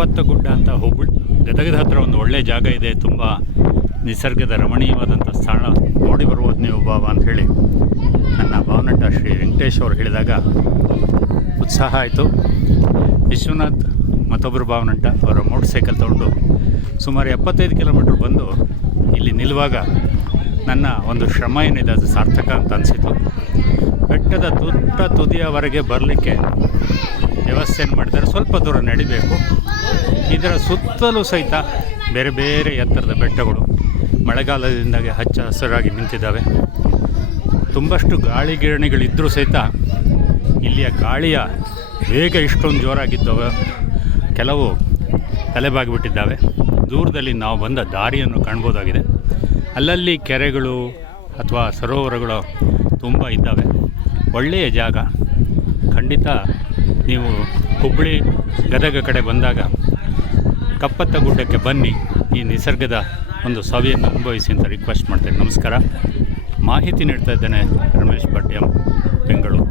ಕಪ್ಪತ್ತಗುಡ್ಡ ಅಂತ ಗದಗದ ಹತ್ರ ಒಂದು ಒಳ್ಳೆಯ ಜಾಗ ಇದೆ, ತುಂಬ ನಿಸರ್ಗದ ರಮಣೀಯವಾದಂಥ ಸ್ಥಳ, ನೋಡಿ ಬರ್ಬೋದು ನೀವು ಬಾಬಾ ಅಂಥೇಳಿ ನನ್ನ ಭಾವನಟ ಶ್ರೀ ವೆಂಕಟೇಶ್ ಅವರು ಹೇಳಿದಾಗ ಉತ್ಸಾಹ ಆಯಿತು. ವಿಶ್ವನಾಥ್ ಮತ್ತೊಬ್ಬರು ಭಾವನಟ ಅವರ ಮೋಟರ್ ಸೈಕಲ್ ತೊಗೊಂಡು ಸುಮಾರು 75 ಕಿಲೋಮೀಟ್ರ್ ಬಂದು ಇಲ್ಲಿ ನಿಲ್ಲುವಾಗ ನನ್ನ ಒಂದು ಶ್ರಮ ಏನಿದೆ ಅದು ಸಾರ್ಥಕ ಅಂತ ಅನಿಸಿತು. ಬೆಟ್ಟದ ತುದಿಯವರೆಗೆ ಬರಲಿಕ್ಕೆ ವ್ಯವಸ್ಥೆಯನ್ನು ಮಾಡಿದ್ದಾರೆ. ಸ್ವಲ್ಪ ದೂರ ನಡಿಬೇಕು. ಇದರ ಸುತ್ತಲೂ ಸಹಿತ ಬೇರೆ ಬೇರೆ ಎತ್ತರದ ಬೆಟ್ಟಗಳು ಮಳೆಗಾಲದಿಂದಾಗಿ ಹಚ್ಚ ಹಸಿರಾಗಿ ನಿಂತಿದ್ದಾವೆ. ತುಂಬಷ್ಟು ಗಾಳಿ ಗಿರಣಿಗಳಿದ್ದರೂ ಸಹಿತ ಇಲ್ಲಿಯ ಗಾಳಿಯ ವೇಗ ಇಷ್ಟೊಂದು ಜೋರಾಗಿದ್ದಾವೆ, ಕೆಲವು ತಲೆಬಾಗಿಬಿಟ್ಟಿದ್ದಾವೆ. ದೂರದಲ್ಲಿ ನಾವು ಬಂದ ದಾರಿಯನ್ನು ಕಾಣ್ಬೋದಾಗಿದೆ. ಅಲ್ಲಲ್ಲಿ ಕೆರೆಗಳು ಅಥವಾ ಸರೋವರಗಳು ತುಂಬ ಇದ್ದಾವೆ. ಒಳ್ಳೆಯ ಜಾಗ. ಖಂಡಿತ ನೀವು ಹುಬ್ಬಳ್ಳಿ ಗದಗ ಕಡೆ ಬಂದಾಗ ಕಪ್ಪತ್ತಗುಡ್ಡಕ್ಕೆ ಬನ್ನಿ, ಈ ನಿಸರ್ಗದ ಒಂದು ಸವಿಯನ್ನು ಅನುಭವಿಸಿ ಅಂತ ರಿಕ್ವೆಸ್ಟ್ ಮಾಡ್ತೇನೆ. ನಮಸ್ಕಾರ. ಮಾಹಿತಿ ನೀಡ್ತಾ ಇದ್ದೇನೆ ರಮೇಶ್ ಭಟ್ ಎಂ, ಬೆಂಗಳೂರು.